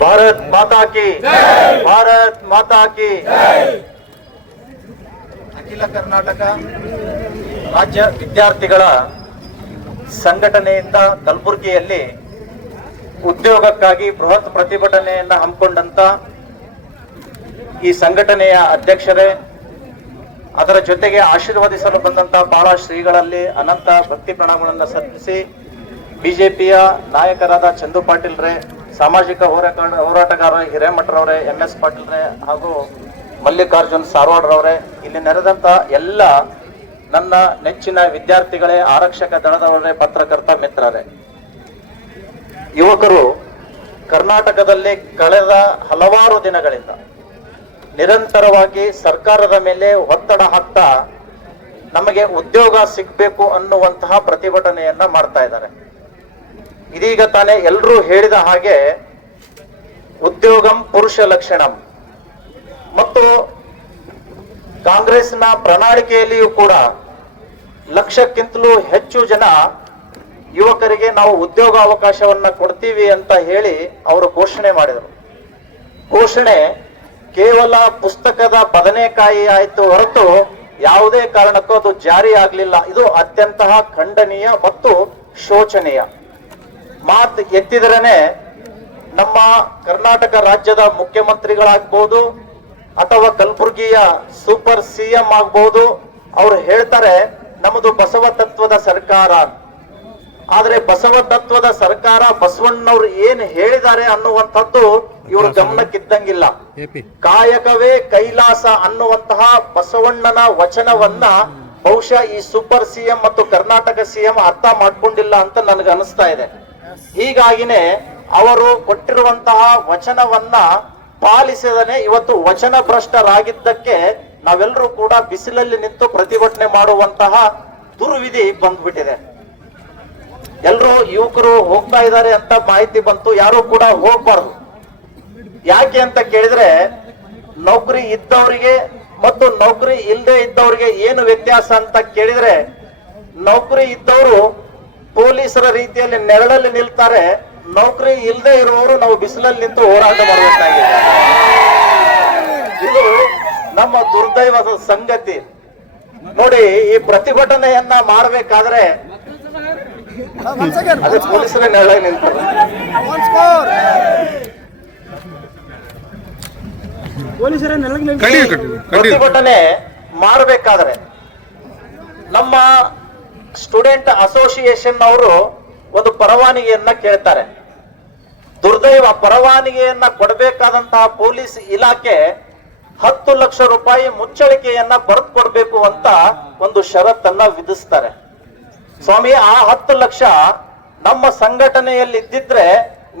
ಭಾರತ್ ಮಾತಾ ಕಿ ಭಾರತ್ ಮಾತಾ ಕಿ. ಅಖಿಲ ಕರ್ನಾಟಕ ರಾಜ್ಯ ವಿದ್ಯಾರ್ಥಿಗಳ ಸಂಘಟನೆಯಿಂದ ಕಲಬುರಗಿಯಲ್ಲಿ ಉದ್ಯೋಗಕ್ಕಾಗಿ ಬೃಹತ್ ಪ್ರತಿಭಟನೆಯನ್ನ ಹಮ್ಮಿಕೊಂಡಂತ ಈ ಸಂಘಟನೆಯ ಅಧ್ಯಕ್ಷರೇ, ಅದರ ಜೊತೆಗೆ ಆಶೀರ್ವದಿಸಲು ಬಂದಂತ ಬಹಳ ಶ್ರೀಗಳಲ್ಲಿ ಅನಂತ ಭಕ್ತಿ ಪ್ರಣಾಮಗಳನ್ನು ಸಲ್ಲಿಸಿ ಬಿಜೆಪಿಯ ನಾಯಕರಾದ ಚಂದು ಪಾಟೀಲ್ರೇ, ಸಾಮಾಜಿಕ ಹೋರಾಟಗಾರ ಹಿರೇಮಠರವರೇ, MS ಪಾಟೀಲ್ರೇ ಹಾಗೂ ಮಲ್ಲಿಕಾರ್ಜುನ್ ಸಾರವಾಡ್ರವರೇ, ಇಲ್ಲಿ ನೆರೆದಂತ ಎಲ್ಲ ನನ್ನ ನೆಚ್ಚಿನ ವಿದ್ಯಾರ್ಥಿಗಳೇ, ಆರಕ್ಷಕ ದಳದವರೇ, ಪತ್ರಕರ್ತ ಮಿತ್ರರೇ, ಯುವಕರು ಕರ್ನಾಟಕದಲ್ಲಿ ಕಳೆದ ಹಲವಾರು ದಿನಗಳಿಂದ ನಿರಂತರವಾಗಿ ಸರ್ಕಾರದ ಮೇಲೆ ಒತ್ತಡ ಹಾಕ್ತಾ ನಮಗೆ ಉದ್ಯೋಗ ಸಿಗಬೇಕು ಅನ್ನುವಂತಹ ಪ್ರತಿಭಟನೆಯನ್ನ ಮಾಡ್ತಾ ಇದ್ದಾರೆ. ಇದೀಗ ತಾನೇ ಎಲ್ಲರೂ ಹೇಳಿದ ಹಾಗೆ ಉದ್ಯೋಗಂ ಪುರುಷ ಲಕ್ಷಣಂ ಮತ್ತು ಕಾಂಗ್ರೆಸ್ನ ಪ್ರಣಾಳಿಕೆಯಲ್ಲಿಯೂ ಕೂಡ ಲಕ್ಷಕ್ಕಿಂತಲೂ ಹೆಚ್ಚು ಜನ ಯುವಕರಿಗೆ ನಾವು ಉದ್ಯೋಗ ಅವಕಾಶವನ್ನ ಕೊಡ್ತೀವಿ ಅಂತ ಹೇಳಿ ಅವರು ಘೋಷಣೆ ಮಾಡಿದರು. ಘೋಷಣೆ ಕೇವಲ ಪುಸ್ತಕದ ಬದನೆಕಾಯಿ ಆಯಿತು ಹೊರತು ಯಾವುದೇ ಕಾರಣಕ್ಕೂ ಅದು ಜಾರಿ ಆಗಲಿಲ್ಲ. ಇದು ಅತ್ಯಂತ ಖಂಡನೀಯ ಮತ್ತು ಶೋಚನೀಯ. ಮಾತು ಎತ್ತಿದ್ರೇನೆ ನಮ್ಮ ಕರ್ನಾಟಕ ರಾಜ್ಯದ ಮುಖ್ಯಮಂತ್ರಿಗಳಾಗ್ಬಹುದು ಅಥವಾ ಕಲಬುರಗಿಯ ಸೂಪರ್ CM ಆಗ್ಬಹುದು, ಅವ್ರು ಹೇಳ್ತಾರೆ ನಮ್ಮದು ಬಸವ ತತ್ವದ ಸರ್ಕಾರ. ಆದ್ರೆ ಬಸವ ತತ್ವದ ಸರ್ಕಾರ ಬಸವಣ್ಣವ್ರು ಏನ್ ಹೇಳಿದ್ದಾರೆ ಅನ್ನುವಂಥದ್ದು ಇವ್ರ ಗಮನಕ್ಕಿದ್ದಂಗಿಲ್ಲ. ಕಾಯಕವೇ ಕೈಲಾಸ ಅನ್ನುವಂತಹ ಬಸವಣ್ಣನ ವಚನವನ್ನ ಬಹುಶಃ ಈ ಸೂಪರ್ CM ಮತ್ತು ಕರ್ನಾಟಕ CM ಅರ್ಥ ಮಾಡ್ಕೊಂಡಿಲ್ಲ ಅಂತ ನನಗೆ ಅನಿಸ್ತಾ ಇದೆ. ಹೀಗಾಗಿನೇ ಅವರು ಕೊಟ್ಟಿರುವಂತಹ ವಚನವನ್ನ ಪಾಲಿಸದನೆ ಇವತ್ತು ವಚನ ಭ್ರಷ್ಟರಾಗಿದ್ದಕ್ಕೆ ನಾವೆಲ್ಲರೂ ಕೂಡ ಬಿಸಿಲಲ್ಲಿ ನಿಂತು ಪ್ರತಿಭಟನೆ ಮಾಡುವಂತಹ ದುರ್ವಿಧಿ ಬಂದ್ಬಿಟ್ಟಿದೆ. ಎಲ್ಲರೂ ಯುವಕರು ಹೋಗ್ತಾ ಇದ್ದಾರೆ ಅಂತ ಮಾಹಿತಿ ಬಂತು, ಯಾರು ಕೂಡ ಹೋಗ್ಬಾರ್ದು. ಯಾಕೆ ಅಂತ ಕೇಳಿದ್ರೆ ನೌಕರಿ ಇದ್ದವರಿಗೆ ಮತ್ತು ನೌಕರಿ ಇಲ್ಲದೆ ಇದ್ದವರಿಗೆ ಏನು ವ್ಯತ್ಯಾಸ ಅಂತ ಕೇಳಿದ್ರೆ, ನೌಕರಿ ಇದ್ದವರು ಪೊಲೀಸರ ರೀತಿಯಲ್ಲಿ ನೆರಳಲ್ಲಿ ನಿಲ್ತಾರೆ, ನೌಕರಿ ಇಲ್ಲದೆ ಇರುವವರು ನಾವು ಬಿಸಿಲಲ್ಲಿ ನಿಂತು ಹೋರಾಟ ಮಾಡಬೇಕಾಗಿದೆ. ಇದು ನಮ್ಮ ದುರ್ದೈವದ ಸಂಗತಿ. ನೋಡಿ, ಈ ಪ್ರತಿಭಟನೆಯನ್ನ ಮಾಡಬೇಕಾದ್ರೆ ಅದು ಪೊಲೀಸರ ನೆರಳಲ್ಲಿ ನಿಲ್ತಾರೆ. ಪ್ರತಿಭಟನೆ ಮಾಡಬೇಕಾದ್ರೆ ನಮ್ಮ ಸ್ಟೂಡೆಂಟ್ ಅಸೋಸಿಯೇಷನ್ ಅವರು ಒಂದು ಪರವಾನಗಿಯನ್ನ ಕೇಳ್ತಾರೆ. ದುರ್ದೈವ, ಪರವಾನಗಿಯನ್ನ ಕೊಡಬೇಕಾದಂತಹ ಪೊಲೀಸ್ ಇಲಾಖೆ 10 ಲಕ್ಷ ರೂಪಾಯಿ ಮುಚ್ಚಳಿಕೆಯನ್ನ ಬರೆದು ಕೊಡ್ಬೇಕು ಅಂತ ಒಂದು ಷರತ್ತನ್ನ ವಿಧಿಸ್ತಾರೆ. ಸ್ವಾಮಿ, ಆ 10 ಲಕ್ಷ ನಮ್ಮ ಸಂಘಟನೆಯಲ್ಲಿ ಇದ್ದಿದ್ರೆ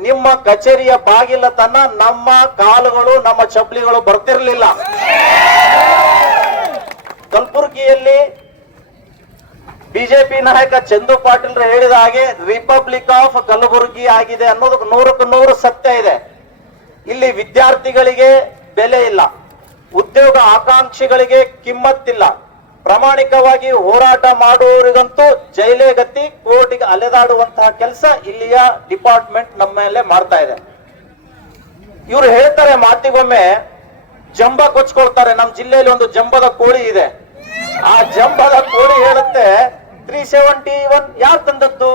ನಿಮ್ಮ ಕಚೇರಿಯ ಬಾಗಿಲ ತನ ನಮ್ಮ ಕಾಲುಗಳು, ನಮ್ಮ ಚಪ್ಪಲಿಗಳು ಬರ್ತಿರ್ಲಿಲ್ಲ. ಕಲಬುರಗಿಯಲ್ಲಿ ಬಿಜೆಪಿ ನಾಯಕ ಚಂದು ಪಾಟೀಲ್ ಹೇಳಿದ ಹಾಗೆ ರಿಪಬ್ಲಿಕ್ ಆಫ್ ಕಲಬುರಗಿ ಆಗಿದೆ ಅನ್ನೋದು 100ಕ್ಕೆ 100 ಸತ್ಯ ಇದೆ. ಇಲ್ಲಿ ವಿದ್ಯಾರ್ಥಿಗಳಿಗೆ ಬೆಲೆ ಇಲ್ಲ, ಉದ್ಯೋಗ ಆಕಾಂಕ್ಷಿಗಳಿಗೆ ಕಿಮ್ಮತ್ತಿಲ್ಲ, ಪ್ರಾಮಾಣಿಕವಾಗಿ ಹೋರಾಟ ಮಾಡುವವರಿಗಂತೂ ಜೈಲೇ ಗತಿ, ಕೋರ್ಟಿಗೆ ಅಲೆದಾಡುವಂತಹ ಕೆಲಸ ಇಲ್ಲಿಯ ಡಿಪಾರ್ಟ್ಮೆಂಟ್ ನಮ್ಮ ಮೇಲೆ ಮಾಡ್ತಾ ಇದೆ. ಇವರು ಹೇಳ್ತಾರೆ ಮಾತಿಗೊಮ್ಮೆ ಜಂಬ ಕೊಚ್ಕೊಳ್ತಾರೆ. ನಮ್ಮ ಜಿಲ್ಲೆಯಲ್ಲಿ ಒಂದು ಜಂಬದ ಕೋಳಿ ಇದೆ. ಆ ಜಂಬದ ಕೋಳಿ ಹೇಳುತ್ತೆ 371 ಯಾರು ತಂದದ್ದು?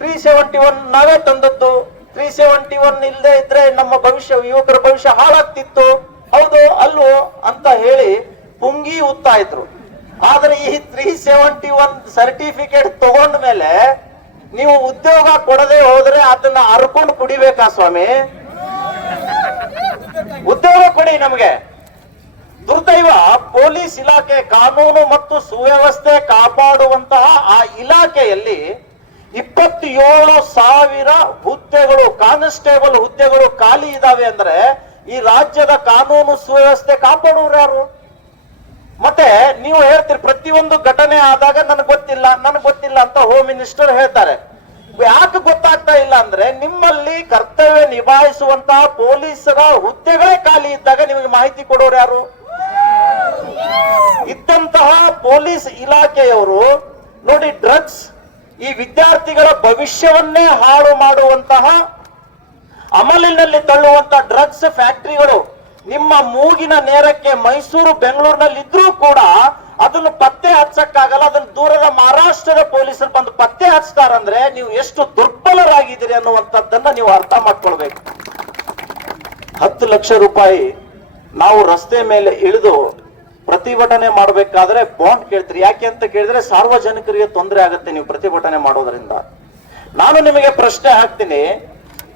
371 ನಾವೇ ತಂದದ್ದು. 371 ಇಲ್ಲದೆ ಇದ್ರೆ ನಮ್ಮ ಭವಿಷ್ಯ, ಯುವಕರ ಭವಿಷ್ಯ ಹಾಳಾಗ್ತಿತ್ತು. ಹೌದು ಅಲ್ವೋ ಅಂತ ಹೇಳಿ ಪುಂಗಿ ಉತ್ತಾ ಇದ್ರು. ಆದ್ರೆ ಈ 371 ಸರ್ಟಿಫಿಕೇಟ್ ತಗೊಂಡ ಮೇಲೆ ನೀವು ಉದ್ಯೋಗ ಕೊಡದೆ ಹೋದ್ರೆ ಅದನ್ನ ಅರ್ಕೊಂಡು ಕುಡಿಬೇಕಾ ಸ್ವಾಮಿ? ಉದ್ಯೋಗ ಕೊಡಿ ನಮಗೆ. ದುರ್ದೈವ, ಪೊಲೀಸ್ ಇಲಾಖೆ ಕಾನೂನು ಮತ್ತು ಸುವ್ಯವಸ್ಥೆ ಕಾಪಾಡುವಂತಹ ಆ ಇಲಾಖೆಯಲ್ಲಿ 27,000 ಹುದ್ದೆಗಳು, ಕಾನ್ಸ್ಟೇಬಲ್ ಹುದ್ದೆಗಳು ಖಾಲಿ ಇದಾವೆ ಅಂದ್ರೆ ಈ ರಾಜ್ಯದ ಕಾನೂನು ಸುವ್ಯವಸ್ಥೆ ಕಾಪಾಡೋರು ಯಾರು? ಮತ್ತೆ ನೀವು ಹೇಳ್ತೀರಿ ಪ್ರತಿಯೊಂದು ಘಟನೆ ಆದಾಗ ನನಗೆ ಗೊತ್ತಿಲ್ಲ ಅಂತ ಹೋಮ್ ಮಿನಿಸ್ಟರ್ ಹೇಳ್ತಾರೆ. ಯಾಕೆ ಗೊತ್ತಾಗ್ತಾ ಇಲ್ಲ ಅಂದ್ರೆ ನಿಮ್ಮಲ್ಲಿ ಕರ್ತವ್ಯ ನಿಭಾಯಿಸುವಂತಹ ಪೊಲೀಸರ ಹುದ್ದೆಗಳೇ ಖಾಲಿ ಇದ್ದಾಗ ನಿಮಗೆ ಮಾಹಿತಿ ಕೊಡೋರು ಯಾರು? ಇದ್ದಂತಹ ಪೊಲೀಸ್ ಇಲಾಖೆಯವರು ನೋಡಿ, ಡ್ರಗ್ಸ್ ಈ ವಿದ್ಯಾರ್ಥಿಗಳ ಭವಿಷ್ಯವನ್ನೇ ಹಾಳು ಮಾಡುವಂತಹ, ಅಮಲಿನಲ್ಲಿ ತಳ್ಳುವಂತಹ ಡ್ರಗ್ಸ್ ಫ್ಯಾಕ್ಟರಿಗಳು ನಿಮ್ಮ ಮೂಗಿನ ನೇರಕ್ಕೆ ಮೈಸೂರು ಬೆಂಗಳೂರಿನಲ್ಲಿ ಇದ್ರೂ ಕೂಡ ಅದನ್ನು ಪತ್ತೆ ಹಚ್ಚಕ್ಕಾಗಲ್ಲ. ಅದನ್ನು ದೂರದ ಮಹಾರಾಷ್ಟ್ರದ ಪೊಲೀಸರು ಬಂದು ಪತ್ತೆ ಹಚ್ತಾರಂದ್ರೆ ನೀವು ಎಷ್ಟು ದುರ್ಬಲರಾಗಿದ್ದೀರಿ ಅನ್ನುವಂಥದ್ದನ್ನ ನೀವು ಅರ್ಥ ಮಾಡ್ಕೊಳ್ಬೇಕು. 10 ಲಕ್ಷ ರೂಪಾಯಿ ನಾವು ರಸ್ತೆ ಮೇಲೆ ಇಳಿದು ಪ್ರತಿಭಟನೆ ಮಾಡಬೇಕಾದ್ರೆ ಬಾಂಡ್ ಕೇಳ್ತೀರಿ. ಯಾಕೆ ಅಂತ ಕೇಳಿದ್ರೆ ಸಾರ್ವಜನಿಕರಿಗೆ ತೊಂದರೆ ಆಗುತ್ತೆ ನೀವು ಪ್ರತಿಭಟನೆ ಮಾಡೋದ್ರಿಂದ. ನಾನು ನಿಮಗೆ ಪ್ರಶ್ನೆ ಹಾಕ್ತೀನಿ,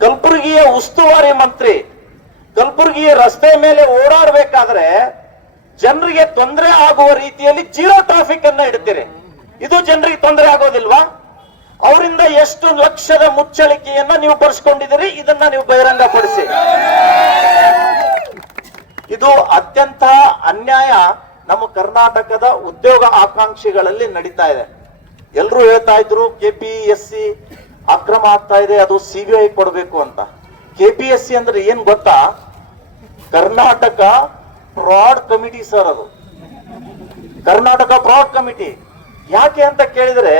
ಕಲಬುರಗಿಯ ಉಸ್ತುವಾರಿ ಮಂತ್ರಿ ಕಲಬುರಗಿಯ ರಸ್ತೆ ಮೇಲೆ ಓಡಾಡಬೇಕಾದ್ರೆ ಜನರಿಗೆ ತೊಂದರೆ ಆಗುವ ರೀತಿಯಲ್ಲಿ ಜೀರೋ ಟ್ರಾಫಿಕ್ ಅನ್ನ ಇಡ್ತೀರಿ. ಇದು ಜನರಿಗೆ ತೊಂದರೆ ಆಗೋದಿಲ್ವಾ? ಅವರಿಂದ ಎಷ್ಟು ಲಕ್ಷದ ಮುಚ್ಚಳಿಕೆಯನ್ನ ನೀವು ಬರ್ಸ್ಕೊಂಡಿದ್ದೀರಿ, ಇದನ್ನ ನೀವು ಬಹಿರಂಗಪಡಿಸಿ. ಇದು ಅತ್ಯಂತ ಅನ್ಯಾಯ ನಮ್ಮ ಕರ್ನಾಟಕದ ಉದ್ಯೋಗ ಆಕಾಂಕ್ಷಿಗಳಲ್ಲಿ ನಡೀತಾ ಇದೆ. ಎಲ್ಲರೂ ಹೇಳ್ತಾ ಇದ್ರು KPSC ಅಕ್ರಮ ಆಗ್ತಾ ಇದೆ, ಅದು CBI ಕೊಡಬೇಕು ಅಂತ. KPSC ಅಂದ್ರೆ ಏನ್ ಗೊತ್ತಾ? Karnataka fraud committee sir. ಅದು ಕರ್ನಾಟಕ ಫ್ರಾಡ್ ಕಮಿಟಿ. ಯಾಕೆ ಅಂತ ಕೇಳಿದ್ರೆ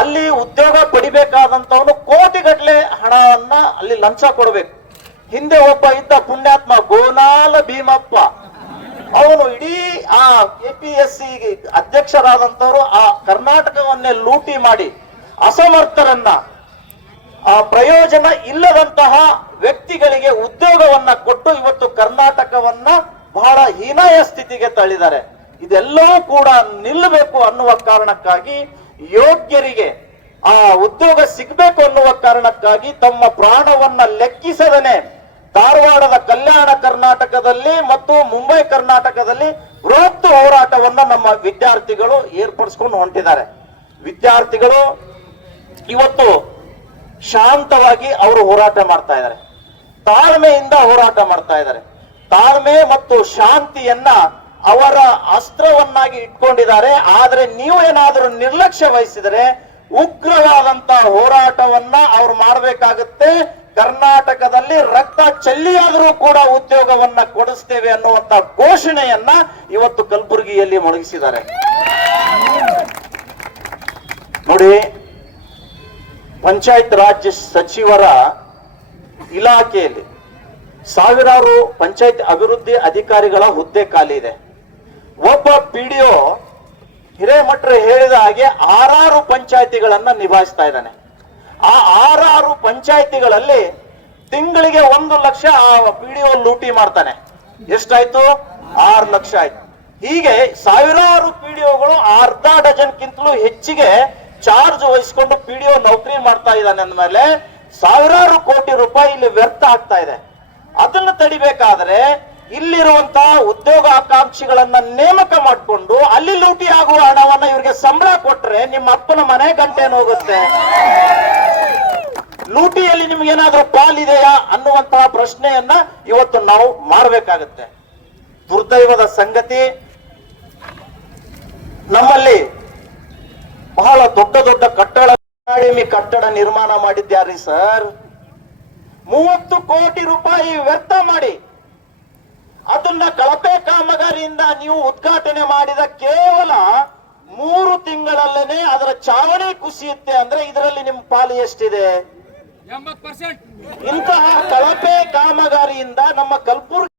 ಅಲ್ಲಿ ಉದ್ಯೋಗ ಪಡಿಬೇಕಾದಂತವನು ಕೋಟಿಗಟ್ಟಲೆ ಹಣವನ್ನ ಅಲ್ಲಿ ಲಂಚ ಕೊಡಬೇಕು. ಹಿಂದೆ ಒಬ್ಬ ಇದ್ದ ಪುಣ್ಯಾತ್ಮ ಗೋನಾಲ ಭೀಮಪ್ಪ, ಅವನು ಇಡೀ ಆ KPSC ಅಧ್ಯಕ್ಷರಾದಂತವರು ಆ ಕರ್ನಾಟಕವನ್ನೇ ಲೂಟಿ ಮಾಡಿ ಅಸಮರ್ಥರನ್ನ, ಆ ಪ್ರಯೋಜನ ಇಲ್ಲದಂತಹ ವ್ಯಕ್ತಿಗಳಿಗೆ ಉದ್ಯೋಗವನ್ನ ಕೊಟ್ಟು ಇವತ್ತು ಕರ್ನಾಟಕವನ್ನ ಬಹಳ ಹೀನಾಯ ಸ್ಥಿತಿಗೆ ತಳ್ಳಿದ್ದಾರೆ. ಇದೆಲ್ಲವೂ ಕೂಡ ನಿಲ್ಲಬೇಕು ಅನ್ನುವ ಕಾರಣಕ್ಕಾಗಿ, ಯೋಗ್ಯರಿಗೆ ಆ ಉದ್ಯೋಗ ಸಿಗಬೇಕು ಅನ್ನುವ ಕಾರಣಕ್ಕಾಗಿ ತಮ್ಮ ಪ್ರಾಣವನ್ನ ಲೆಕ್ಕಿಸದೇನೆ ಧಾರವಾಡದ ಕಲ್ಯಾಣ ಕರ್ನಾಟಕದಲ್ಲಿ ಮತ್ತು ಮುಂಬೈ ಕರ್ನಾಟಕದಲ್ಲಿ ಬೃಹತ್ ಹೋರಾಟವನ್ನ ನಮ್ಮ ವಿದ್ಯಾರ್ಥಿಗಳು ಏರ್ಪಡಿಸ್ಕೊಂಡು ಹೊಂಟಿದ್ದಾರೆ. ವಿದ್ಯಾರ್ಥಿಗಳು ಇವತ್ತು ಶಾಂತವಾಗಿ ಅವರು ಹೋರಾಟ ಮಾಡ್ತಾ ಇದ್ದಾರೆ, ತಾಳ್ಮೆಯಿಂದ ಹೋರಾಟ ಮಾಡ್ತಾ ಇದ್ದಾರೆ. ತಾಳ್ಮೆ ಮತ್ತು ಶಾಂತಿಯನ್ನ ಅವರ ಅಸ್ತ್ರವನ್ನಾಗಿ ಇಟ್ಕೊಂಡಿದ್ದಾರೆ. ಆದ್ರೆ ನೀವು ಏನಾದರೂ ನಿರ್ಲಕ್ಷ್ಯ ವಹಿಸಿದರೆ ಉಗ್ರವಾದಂತಹ ಹೋರಾಟವನ್ನ ಅವ್ರು ಮಾಡಬೇಕಾಗುತ್ತೆ. ಕರ್ನಾಟಕದಲ್ಲಿ ರಕ್ತ ಚೆಲ್ಲಿಯಾದರೂ ಕೂಡ ಉದ್ಯೋಗವನ್ನ ಕೊಡಿಸ್ತೇವೆ ಅನ್ನುವಂತ ಘೋಷಣೆಯನ್ನ ಇವತ್ತು ಕಲಬುರಗಿಯಲ್ಲಿ ಮೊಳಗಿಸಿದ್ದಾರೆ. ನೋಡಿ, ಪಂಚಾಯತ್ ರಾಜ್ ಸಚಿವರ ಇಲಾಖೆಯಲ್ಲಿ ಸಾವಿರಾರು ಪಂಚಾಯತ್ ಅಭಿವೃದ್ಧಿ ಅಧಿಕಾರಿಗಳ ಹುದ್ದೆ ಖಾಲಿ ಇದೆ. ಒಬ್ಬ PDO ಹಿರೇಮಠರು ಹೇಳಿದ ಹಾಗೆ 6 ಪಂಚಾಯತಿಗಳನ್ನ ನಿಭಾಯಿಸ್ತಾ ಇದ್ದಾನೆ. ಆ 6 ಪಂಚಾಯತಿಗಳಲ್ಲಿ ತಿಂಗಳಿಗೆ 1 ಲಕ್ಷ ಆ PDO ಲೂಟಿ ಮಾಡ್ತಾನೆ. ಎಷ್ಟಾಯ್ತು? 6 ಲಕ್ಷ ಆಯ್ತು. ಹೀಗೆ ಸಾವಿರಾರು PDOಗಳು ಅರ್ಧ ಡಜನ್ಗಿಂತಲೂ ಹೆಚ್ಚಿಗೆ ಚಾರ್ಜ್ ವಹಿಸಿಕೊಂಡು PDO ನೌಕರಿ ಮಾಡ್ತಾ ಇದ್ದಾನೆ ಅಂದ್ಮೇಲೆ ಸಾವಿರಾರು ಕೋಟಿ ರೂಪಾಯಿ ಇಲ್ಲಿ ವ್ಯರ್ಥ ಆಗ್ತಾ ಇದೆ. ಅದನ್ನ ತಡಿಬೇಕಾದ್ರೆ ಇಲ್ಲಿರುವಂತಹ ಉದ್ಯೋಗ ಆಕಾಂಕ್ಷಿಗಳನ್ನ ನೇಮಕ ಮಾಡಿಕೊಂಡು ಅಲ್ಲಿ ಲೂಟಿ ಆಗುವ ಹಣವನ್ನ ಇವ್ರಿಗೆ ಸಂಬಳ ಕೊಟ್ರೆ ನಿಮ್ಮ ಅಪ್ಪನ ಮನೆ ಗಂಟೆನ ಹೋಗುತ್ತೆ. ಲೂಟಿಯಲ್ಲಿ ನಿಮ್ಗೇನಾದ್ರೂ ಪಾಲಿದೆಯಾ ಅನ್ನುವಂತಹ ಪ್ರಶ್ನೆಯನ್ನ ಇವತ್ತು ನಾವು ಮಾಡಬೇಕಾಗುತ್ತೆ. ದುರ್ದೈವದ ಸಂಗತಿ, ನಮ್ಮಲ್ಲಿ ಬಹಳ ದೊಡ್ಡ ದೊಡ್ಡ ಕಟ್ಟಡ ನಿರ್ಮಾಣ ಮಾಡಿದ್ಯಾರಿ ಸರ್. 30 ಕೋಟಿ ರೂಪಾಯಿ ವ್ಯರ್ಥ ಮಾಡಿ ಅದನ್ನ ಕಳಪೆ ಕಾಮಗಾರಿಯಿಂದ ನೀವು ಉದ್ಘಾಟನೆ ಮಾಡಿದ ಕೇವಲ 3 ತಿಂಗಳಲ್ಲೇನೆ ಅದರ ಚಾವಣಿ ಕುಸಿಯುತ್ತೆ ಅಂದ್ರೆ ಇದರಲ್ಲಿ ನಿಮ್ಮ ಪಾಲು ಎಷ್ಟಿದೆ? 80%. ಇಂತಹ ಕಳಪೆ ಕಾಮಗಾರಿಯಿಂದ ನಮ್ಮ ಕಲಬುರಗಿ